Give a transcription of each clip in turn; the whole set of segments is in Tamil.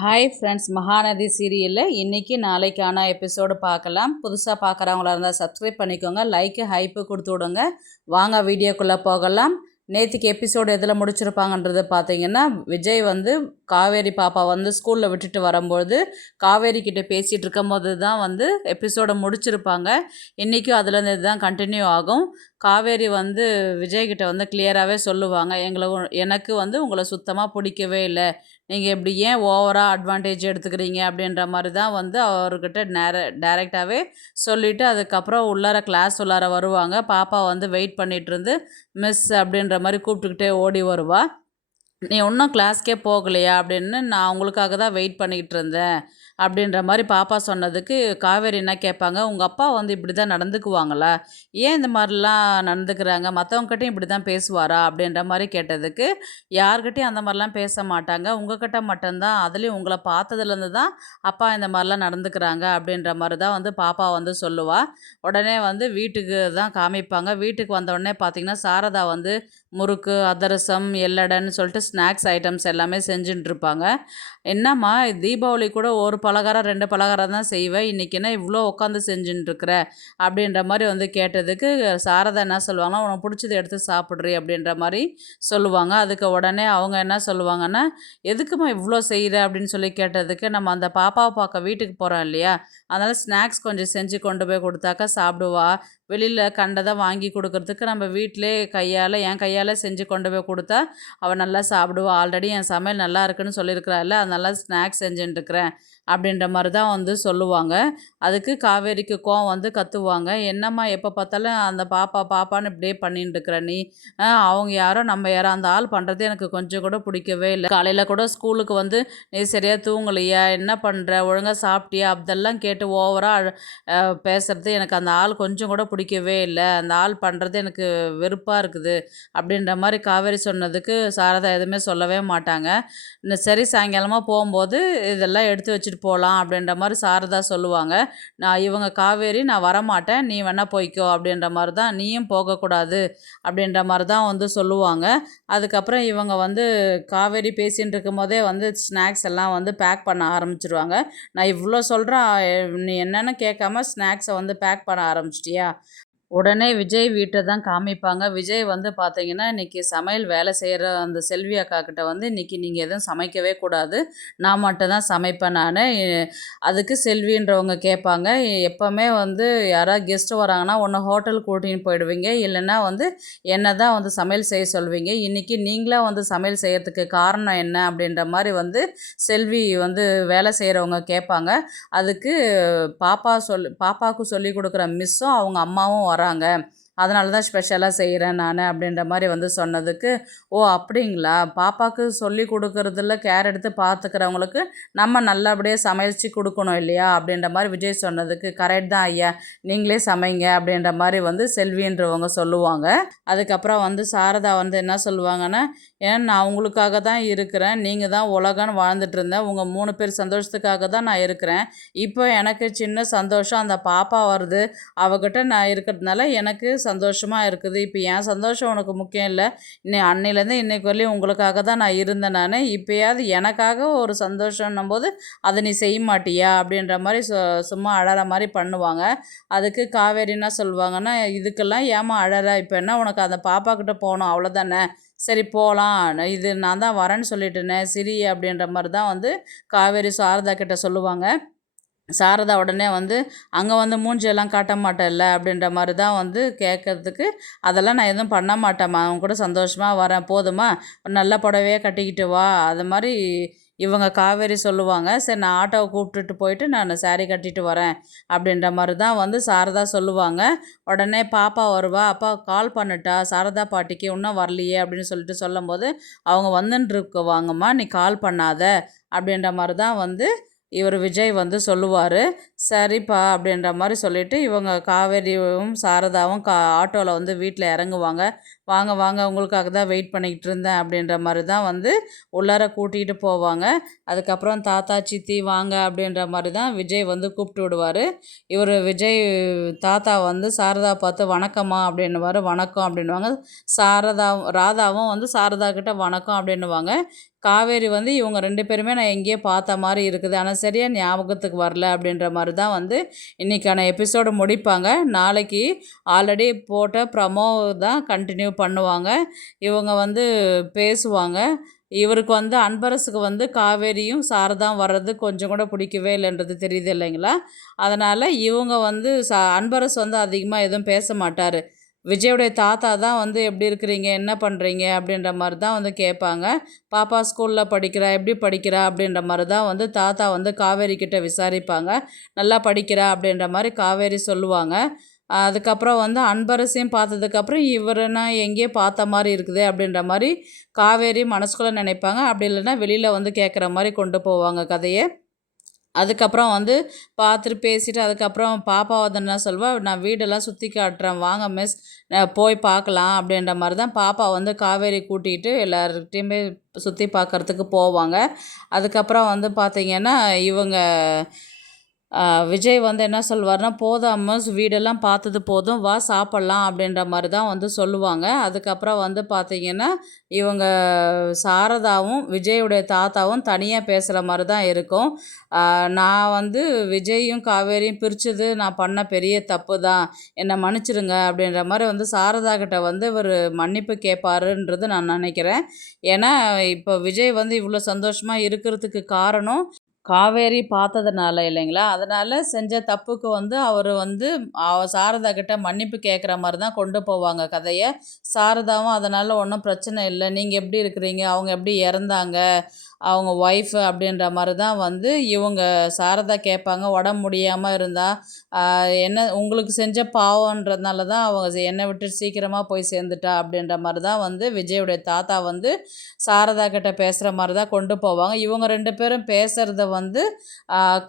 ஹாய் ஃப்ரெண்ட்ஸ், மகாநதி சீரியலில் இன்றைக்கி நாளைக்கான எபிசோடு பார்க்கலாம். புதுசாக பார்க்குறவங்களா இருந்தால் சப்ஸ்கிரைப் பண்ணிக்கோங்க, லைக்கு ஹைப்பு கொடுத்து விடுங்க. வாங்க வீடியோக்குள்ளே போகலாம். நேற்றுக்கு எபிசோடு எதில் முடிச்சிருப்பாங்கன்றது பார்த்தீங்கன்னா, விஜய் காவேரி பாப்பா ஸ்கூலில் விட்டுட்டு வரும்போது காவேரி கிட்டே பேசிகிட்டு இருக்கும்போது தான் எபிசோடை முடிச்சிருப்பாங்க. இன்றைக்கும் அதுலேருந்து இதுதான் கண்டினியூ ஆகும். காவேரி விஜய்கிட்ட கிளியராகவே சொல்லுவாங்க, எனக்கு உங்களை சுத்தமாக பிடிக்கவே இல்லை, நீங்கள் இப்படி ஏன் ஓவராக அட்வான்டேஜ் எடுத்துக்கிறீங்க அப்படின்ற மாதிரி தான் அவர்கிட்ட டைரெக்டாகவே சொல்லிவிட்டு அதுக்கப்புறம் கிளாஸ் உள்ளார வருவாங்க. பாப்பா வெயிட் பண்ணிகிட்டு இருந்து மிஸ் அப்படின்ற மாதிரி கூப்பிட்டுக்கிட்டே ஓடி வருவா. நீ இன்னும் கிளாஸ்க்கே போகலையா அப்படின்னு, நான் உங்களுக்காக தான் வெயிட் பண்ணிக்கிட்டு இருந்தேன் அப்படின்ற மாதிரி பாப்பா சொன்னதுக்கு காவேரி என்ன கேட்பாங்க, உங்கள் அப்பா இப்படி தான் நடந்துக்குவாங்களா, ஏன் இந்த மாதிரிலாம் நடந்துக்கிறாங்க, மற்றவங்ககிட்டையும் இப்படி தான் பேசுவாரா அப்படின்ற மாதிரி கேட்டதுக்கு, யார்கிட்டையும் அந்த மாதிரிலாம் பேச மாட்டாங்க, உங்ககிட்ட மட்டும்தான், அதுலேயும் உங்களை பார்த்ததுலேருந்து தான் அப்பா இந்த மாதிரிலாம் நடந்துக்கிறாங்க அப்படின்ற மாதிரி தான் பாப்பா சொல்லுவாள். உடனே வீட்டுக்கு தான் காமிப்பாங்க. வீட்டுக்கு வந்தவுடனே பார்த்திங்கன்னா சாரதா முறுக்கு, அதிரசம், எல்லடைன்னு சொல்லிட்டு ஸ்நாக்ஸ் ஐட்டம்ஸ் எல்லாமே செஞ்சுட்டுருப்பாங்க. என்னம்மா தீபாவளி கூட ஒரு பலகாரம் 2 பலகாரம் தான் செய்வேன், இன்றைக்கி என்ன இவ்வளோ உட்காந்து செஞ்சுட்டுருக்குற அப்படின்ற மாதிரி கேட்டதுக்கு சாரதா என்ன சொல்லுவாங்கன்னா, உனக்கு பிடிச்சது எடுத்து சாப்பிட்றி அப்படின்ற மாதிரி சொல்லுவாங்க. அதுக்கு உடனே அவங்க என்ன சொல்லுவாங்கன்னா, எதுக்குமா இவ்வளோ செய்கிற அப்படின்னு சொல்லி கேட்டதுக்கு, நம்ம அந்த பாப்பாவை பார்க்க வீட்டுக்கு போகிறோம் இல்லையா, அதனால் ஸ்நாக்ஸ் கொஞ்சம் செஞ்சு கொண்டு போய் கொடுத்தாக்கா சாப்பிடுவா, வெளியில் கண்டதை வாங்கி கொடுக்கறதுக்கு நம்ம வீட்டிலே என் கையால் செஞ்சு கொண்டு போய் கொடுத்தா அவள் நல்லா சாப்பிடுவா, ஆல்ரெடி என் சமையல் நல்லா இருக்குன்னு சொல்லியிருக்கிறாள், அதனால ஸ்நாக்ஸ் செஞ்சுட்டுருக்கிறேன் அப்படின்ற மாதிரி தான் சொல்லுவாங்க. அதுக்கு காவேரிக்கு கோவம் கத்துவாங்க, என்னம்மா எப்போ பார்த்தாலும் அந்த பாப்பான்னு இப்படியே பண்ணிட்டு இருக்கிற நீ, அவங்க யாரோ நம்ம யாரோ, அந்த ஆள் பண்ணுறது எனக்கு கொஞ்சம் கூட பிடிக்கவே இல்லை, காலையில் கூட ஸ்கூலுக்கு நீ சரியாக தூங்கலையா, என்ன பண்ணுற, ஒழுங்காக சாப்பிட்டியா, அதெல்லாம் கேட்டு ஓவராக பேசுகிறது எனக்கு அந்த ஆள் கொஞ்சம் கூட பிடிக்கவே இல்லை, அந்த ஆள் பண்ணுறது எனக்கு வெறுப்பாக இருக்குது அப்படின்ற மாதிரி காவேரி சொன்னதுக்கு சாரதா எதுவுமே சொல்லவே மாட்டாங்க. சரி சாயங்காலமாக போகும்போது இதெல்லாம் எடுத்து வச்சுட்டு போகலாம் அப்படின்ற மாதிரி சாரதா சொல்லுவாங்க. இவங்க காவேரி, நான் வரமாட்டேன், நீ வேணால் போய்க்கோ அப்படின்ற மாதிரி தான், நீயும் போகக்கூடாது அப்படின்ற மாதிரி தான் சொல்லுவாங்க. அதுக்கப்புறம் இவங்க காவேரி பேசின்னு இருக்கும் போதே ஸ்நாக்ஸ் எல்லாம் பேக் பண்ண ஆரம்பிச்சிருவாங்க. நான் இவ்வளோ சொல்கிறேன், நீ என்னென்னு கேட்காம ஸ்நாக்ஸை பேக் பண்ண ஆரம்பிச்சிட்டியா. உடனே விஜய் வீட்டை தான் காமிப்பாங்க. விஜய் பார்த்தீங்கன்னா, இன்றைக்கி சமையல் வேலை செய்கிற அந்த செல்வி அக்கா கிட்ட இன்றைக்கி நீங்கள் எதுவும் சமைக்கவே கூடாது, நான் மட்டும் தான் சமைப்பேன் நான். அதுக்கு செல்வின்றவங்க கேட்பாங்க, எப்போவுமே யாராவது கெஸ்ட்டு வராங்கன்னா ஒன்று ஹோட்டலுக்கு கூட்டின்னு போயிடுவீங்க, இல்லைன்னா என்ன தான் சமையல் செய்ய சொல்வீங்க, இன்றைக்கி நீங்களாக சமையல் செய்கிறதுக்கு காரணம் என்ன அப்படின்ற மாதிரி செல்வி வேலை செய்கிறவங்க கேட்பாங்க. அதுக்கு பாப்பாவுக்கு சொல்லி கொடுக்குற மிஸ்ஸும் அவங்க அம்மாவும் வராங்க, அதனால தான் ஸ்பெஷலாக செய்கிறேன் நான் அப்படின்ற மாதிரி சொன்னதுக்கு, ஓ அப்படிங்களா, பாப்பாவுக்கு சொல்லி கொடுக்குறதில்ல கேர் எடுத்து பார்த்துக்கிறவங்களுக்கு நம்ம நல்லபடியாக சமைச்சு கொடுக்கணும் இல்லையா அப்படின்ற மாதிரி விஜய் சொன்னதுக்கு, கரெக்ட் தான் ஐயா, நீங்களே சமைங்க அப்படின்ற மாதிரி செல்வின்றவங்க சொல்லுவாங்க. அதுக்கப்புறம் சாரதா என்ன சொல்லுவாங்கன்னா, ஏன் நான் உங்களுக்காக தான் இருக்கிறேன், நீங்கள் தான் உலகன்னு வாழ்ந்துட்டு இருந்தேன், உங்கள் 3 பேர் சந்தோஷத்துக்காக தான் நான் இருக்கிறேன், இப்போ எனக்கு சின்ன சந்தோஷம் அந்த பாப்பா வருது, அவகிட்ட நான் இருக்கிறதுனால எனக்கு சந்தோஷமாக இருக்குது, இப்போ என் சந்தோஷம் உனக்கு முக்கியம் இல்லை, அன்னையிலேருந்து இன்னைக்கு வரலையும் உங்களுக்காக தான் நான் இருந்தேன் நான், இப்போயாவது எனக்காக ஒரு சந்தோஷம்னும் போது அதை நீ செய்ய மாட்டியா அப்படின்ற மாதிரி சும்மா அழற மாதிரி பண்ணுவாங்க. அதுக்கு காவேரி என்ன சொல்லுவாங்கன்னா, இதுக்கெல்லாம் ஏமா அழற, இப்போ என்ன உனக்கு அந்த பாப்பா கிட்ட போகணும் அவ்வளோதானே, சரி போகலாம், இது நான் தான் வரேன்னு சொல்லிட்டேனே சிரி அப்படின்ற மாதிரி தான் காவேரி சாரதா கிட்ட சொல்லுவாங்க. சாரதா உடனே அங்கே மூஞ்சியெல்லாம் காட்ட மாட்டேல்ல அப்படின்ற மாதிரி தான் கேட்கறதுக்கு, அதெல்லாம் நான் எதுவும் பண்ண மாட்டேம்மா, அவங்க கூட சந்தோஷமாக வரேன், போதுமா, நல்ல புடவையே கட்டிக்கிட்டு வா, அது மாதிரி இவங்க காவேரி சொல்லுவாங்க. சரி நான் ஆட்டோவை கூப்பிட்டுட்டு போயிட்டு நான் சாரீ கட்டிட்டு வரேன் அப்படின்ற மாதிரி தான் சாரதா சொல்லுவாங்க. உடனே பாப்பா வருவா, அப்பா கால் பண்ணிட்டா சாரதா பாட்டிக்கு இன்னும் வரலையே அப்படின்னு சொல்லிட்டு சொல்லும்போது, அவங்க வந்துட்டுருக்குவாங்கம்மா, நீ கால் பண்ணாத அப்படின்ற மாதிரி தான் இவர் விஜய் சொல்லுவார். சரிப்பா அப்படின்ற மாதிரி சொல்லிட்டு இவங்க காவேரியும் சாரதாவும் ஆட்டோவில் வந்து வீட்டில் இறங்குவாங்க. வாங்க வாங்க உங்களுக்காக தான் வெயிட் பண்ணிக்கிட்டு இருந்தேன் அப்படின்ற மாதிரி தான் வந்து உள்ளார கூட்டிகிட்டு போவாங்க. அதுக்கப்புறம் தாத்தா சித்தி வாங்க அப்படின்ற மாதிரி தான் விஜய் வந்து கூப்பிட்டு விடுவார். விஜய் தாத்தா வந்து சாரதா பார்த்து வணக்கம்மா அப்படின்னுவார். வணக்கம் அப்படின்வாங்க. ராதாவும் வந்து சாரதா கிட்ட வணக்கம் அப்படின்னுவாங்க. காவேரி வந்து இவங்க 2 பேருமே நான் எங்கேயோ பார்த்த மாதிரி இருக்குது. ஆனால் சரியாக ஞாபகத்துக்கு வரல அப்படின்ற மாதிரி தான் வந்து இன்றைக்கான எபிசோடு முடிப்பாங்க. நாளைக்கு ஆல்ரெடி போட்ட ப்ரமோ தான் கண்டினியூ பண்ணுவாங்க. இவங்க வந்து பேசுவாங்க. இவருக்கு வந்து அன்பரசுக்கு வந்து காவேரியும் சாரதாவும் வர்றது கொஞ்சம் கூட பிடிக்கவே இல்லைன்றது தெரியுது இல்லைங்களா? அதனால் இவங்க வந்து அன்பரசு வந்து அதிகமாக எதுவும் பேச மாட்டார். விஜயோடைய தாத்தா தான் வந்து எப்படி இருக்கிறீங்க, என்ன பண்ணுறீங்க அப்படின்ற மாதிரி தான் வந்து கேட்பாங்க. பாப்பா ஸ்கூலில் படிக்கிறா, எப்படி படிக்கிறா அப்படின்ற மாதிரி தான் வந்து தாத்தா வந்து காவேரி கிட்ட விசாரிப்பாங்க. நல்லா படிக்கிறா அப்படின்ற மாதிரி காவேரி சொல்லுவாங்க. அதுக்கப்புறம் வந்து அன்பரசையும் பார்த்ததுக்கப்புறம் இவரை எங்கேயோ பார்த்த மாதிரி இருக்குது அப்படின்ற மாதிரி காவேரி மனசுக்குள்ளே நினைப்பாங்க. அப்படி இல்லைன்னா வெளியில் வந்து கேட்குற மாதிரி கொண்டு போவாங்க கதையை. அதுக்கப்புறம் வந்து பார்த்துட்டு பேசிட்டு அதுக்கப்புறம் பாப்பா வந்து என்ன சொல்வா, நான் வீடெல்லாம் சுற்றி காட்டுறேன் வாங்க மிஸ், போய் பார்க்கலாம் அப்படின்ற மாதிரி தான் பாப்பா வந்து காவேரி கூட்டிகிட்டு எல்லார்கிட்டையுமே சுற்றி பார்க்குறதுக்கு போவாங்க. அதுக்கப்புறம் வந்து பார்த்திங்கன்னா இவங்க விஜய் வந்து என்ன சொல்வார்னா, போதும் அம்மாஸ் வீடெல்லாம் பார்த்தது போதும், வா சாப்பிட்லாம் அப்படின்ற மாதிரி தான் வந்து சொல்லுவாங்க. அதுக்கப்புறம் வந்து பார்த்திங்கன்னா இவங்க சாரதாவும் விஜயுடைய தாத்தாவும் தனியாக பேசுகிற மாதிரி தான் இருக்கும். நான் வந்து விஜயும் காவேரியும் பிரித்தது நான் பண்ண பெரிய தப்பு தான், என்னை மன்னிச்சிடுங்க அப்படின்ற மாதிரி வந்து சாரதா கிட்ட வந்து ஒரு மன்னிப்பு கேட்பாருன்றது நான் நினைக்கிறேன். ஏன்னா இப்போ விஜய் வந்து இவ்வளோ சந்தோஷமாக இருக்கிறதுக்கு காரணம் காவேரி பார்த்ததுனால இல்லைங்களா? அதனால் செஞ்ச தப்புக்கு வந்து அவர் வந்து சாரதா கிட்ட மன்னிப்பு கேட்குற மாதிரி தான் கொண்டு போவாங்க கதையை. சாரதாவும் அதனால் ஒன்றும் பிரச்சனை இல்லை, நீங்கள் எப்படி இருக்கிறீங்க, அவங்க எப்படி இறந்தாங்க, அவங்க ஒய்ஃபு அப்படின்ற மாதிரி தான் வந்து இவங்க சாரதா கேட்பாங்க. உடம்பு முடியாமல் இருந்தால் என்ன உங்களுக்கு செஞ்ச பாவன்றதுனால தான் அவங்க என்னை விட்டு சீக்கிரமாக போய் சேர்ந்துட்டா அப்படின்ற மாதிரி தான் வந்து விஜயுடைய தாத்தா வந்து சாரதா கிட்ட பேசுகிற மாதிரி தான் கொண்டு போவாங்க. இவங்க 2 பேரும் பேசுகிறத வந்து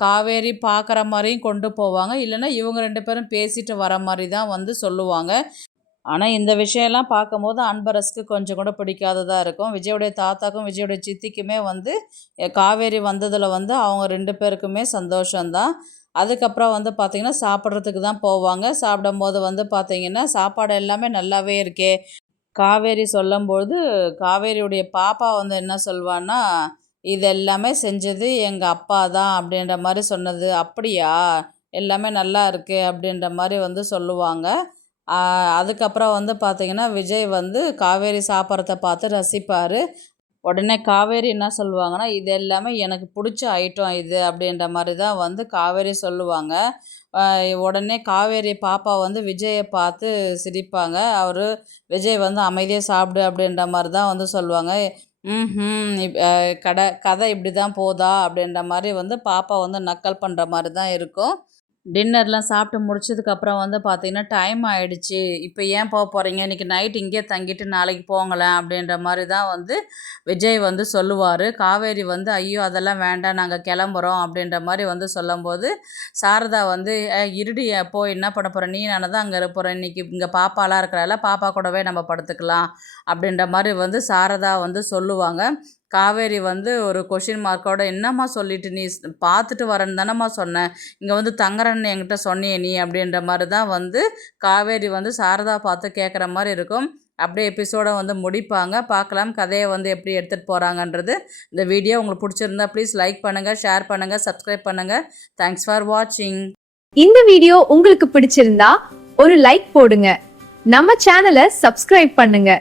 காவேரி பார்க்குற மாதிரியும் கொண்டு போவாங்க. இல்லைன்னா இவங்க 2 பேரும் பேசிட்டு வர மாதிரி தான் வந்து சொல்லுவாங்க. ஆனால் இந்த விஷயம்லாம் பார்க்கும்போது அன்பரசுக்கு கொஞ்சம் கூட பிடிக்காததா இருக்கும். விஜயுடைய தாத்தாக்கும் விஜயுடைய சித்திக்குமே வந்து காவேரி வந்ததில் வந்து அவங்க 2 பேருக்குமே சந்தோஷந்தான். அதுக்கப்புறம் வந்து பார்த்திங்கன்னா சாப்பிட்றதுக்கு தான் போவாங்க. சாப்பிடும்போது வந்து பார்த்திங்கன்னா சாப்பாடு எல்லாமே நல்லாவே இருக்கே காவேரி சொல்லும்போது காவேரியுடைய பாப்பா வந்து என்ன சொல்வான்னா, இது எல்லாமே செஞ்சது எங்கள் அப்பா தான் அப்படின்ற மாதிரி சொன்னது. அப்படியா, எல்லாமே நல்லா இருக்கு அப்படின்ற மாதிரி வந்து சொல்லுவாங்க. அதுக்கப்புறம் வந்து பார்த்திங்கன்னா விஜய் வந்து காவேரி சாப்பிட்றத பார்த்து ரசிப்பார். உடனே காவேரி என்ன சொல்லுவாங்கன்னா, இது எல்லாமே எனக்கு பிடிச்ச ஐட்டம் இது அப்படின்ற மாதிரி தான் வந்து காவேரி சொல்லுவாங்க. உடனே காவேரி பாப்பா வந்து விஜயை பார்த்து சிரிப்பாங்க. விஜய் வந்து அமைதியாக சாப்பிடு அப்படின்ற மாதிரி தான் வந்து சொல்லுவாங்க. ம்ஹூம் கதை இப்படி தான் போதா அப்படின்ற மாதிரி வந்து பாப்பா வந்து நக்கல் பண்ணுற மாதிரி தான் இருக்கும். டின்னர்லாம் சாப்பிட்டு முடிச்சதுக்கப்புறம் வந்து பார்த்திங்கன்னா டைம் ஆகிடுச்சி, இப்போ ஏன் போகிறீங்க, இன்றைக்கி நைட் இங்கேயே தங்கிட்டு நாளைக்கு போங்களேன் அப்படின்ற மாதிரி தான் வந்து விஜய் வந்து சொல்லுவார். காவேரி வந்து ஐயோ அதெல்லாம் வேண்டாம் நாங்கள் கிளம்புறோம் அப்படின்ற மாதிரி வந்து சொல்லும்போது சாரதா வந்து இருடி போய் என்ன பண்ண போகிறேன், நீ நானே தான் அங்கே இருப்போகிறேன், இன்றைக்கி இங்கே பாப்பாலாம் இருக்கிறால பாப்பா கூடவே நம்ம படுத்துக்கலாம் அப்படின்ற மாதிரி வந்து சாரதா வந்து சொல்லுவாங்க. காவேரி வந்து ஒரு கொஷின் மார்க்கோட என்னம்மா சொல்லிட்டு நீ பார்த்துட்டு வரேன்னு தானம்மா சொன்னேன், இங்கே வந்து தங்குறேன்னு என்கிட்ட சொன்னியே நீ அப்படின்ற மாதிரி தான் வந்து காவேரி வந்து சாரதா பார்த்து கேட்குற மாதிரி இருக்கும். அப்படியே எபிசோடை வந்து முடிப்பாங்க. பார்க்கலாம் கதையை வந்து எப்படி எடுத்துகிட்டு போகிறாங்கன்றது. இந்த வீடியோ உங்களுக்கு பிடிச்சிருந்தா ப்ளீஸ் லைக் பண்ணுங்கள், ஷேர் பண்ணுங்கள், சப்ஸ்கிரைப் பண்ணுங்கள். தேங்க்ஸ் ஃபார் வாட்சிங். இந்த வீடியோ உங்களுக்கு பிடிச்சிருந்தா ஒரு லைக் போடுங்க, நம்ம சேனலை சப்ஸ்கிரைப் பண்ணுங்க.